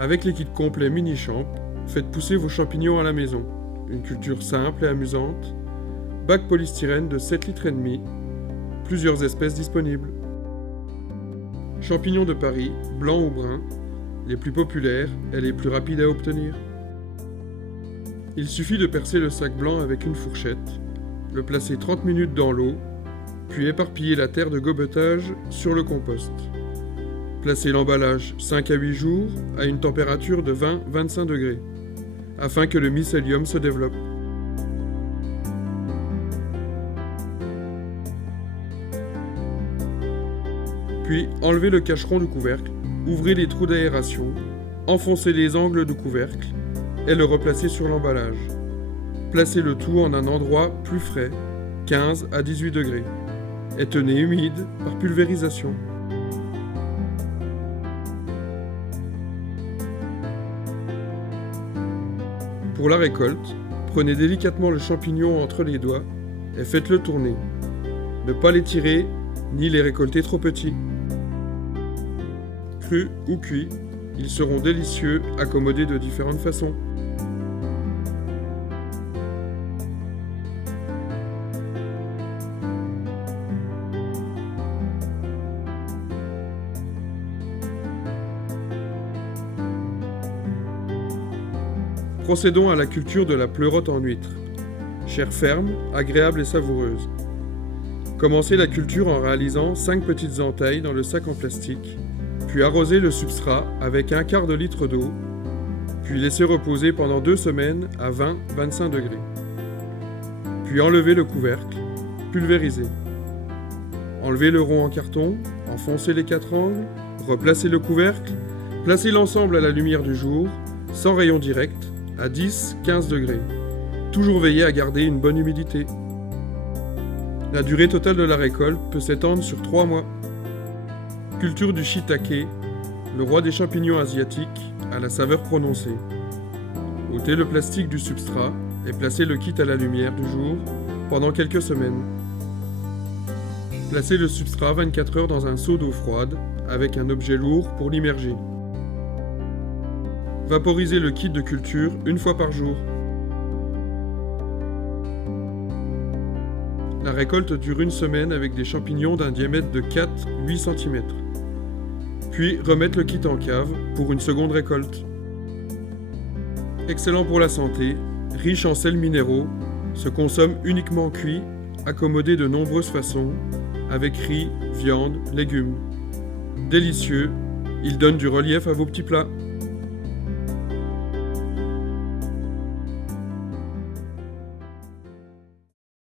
Avec les kits complets Mini-Champ, faites pousser vos champignons à la maison. Une culture simple et amusante. Bac polystyrène de 7,5 litres. Plusieurs espèces disponibles. Champignons de Paris, blancs ou bruns, les plus populaires et les plus rapides à obtenir. Il suffit de percer le sac blanc avec une fourchette, le placer 30 minutes dans l'eau, puis éparpiller la terre de gobetage sur le compost. Placez l'emballage 5 à 8 jours à une température de 20-25 degrés, afin que le mycélium se développe. Puis enlevez le cacheron du couvercle, ouvrez les trous d'aération, enfoncez les angles du couvercle et le replacez sur l'emballage. Placez le tout en un endroit plus frais, 15 à 18 degrés, et tenez humide par pulvérisation. Pour la récolte, prenez délicatement le champignon entre les doigts et faites-le tourner. Ne pas les tirer ni les récolter trop petits. Crus ou cuits, ils seront délicieux, accommodés de différentes façons. Procédons à la culture de la pleurote en huître. Chair ferme, agréable et savoureuse. Commencez la culture en réalisant 5 petites entailles dans le sac en plastique, puis arrosez le substrat avec 1/4 de litre d'eau, puis laissez reposer pendant 2 semaines à 20-25 degrés. Puis enlevez le couvercle, pulvérisez. Enlevez le rond en carton, enfoncez les 4 angles, replacez le couvercle, placez l'ensemble à la lumière du jour, sans rayon direct, à 10-15 degrés. Toujours veiller à garder une bonne humidité. La durée totale de la récolte peut s'étendre sur 3 mois. Culture du shiitake, le roi des champignons asiatiques, à la saveur prononcée. Ôtez le plastique du substrat et placez le kit à la lumière du jour pendant quelques semaines. Placez le substrat 24 heures dans un seau d'eau froide avec un objet lourd pour l'immerger. Vaporisez le kit de culture 1 fois par jour. La récolte dure 1 semaine avec des champignons d'un diamètre de 4-8 cm. Puis remettre le kit en cave pour une seconde récolte. Excellent pour la santé, riche en sels minéraux, se consomme uniquement cuit, accommodé de nombreuses façons, avec riz, viande, légumes. Délicieux, il donne du relief à vos petits plats.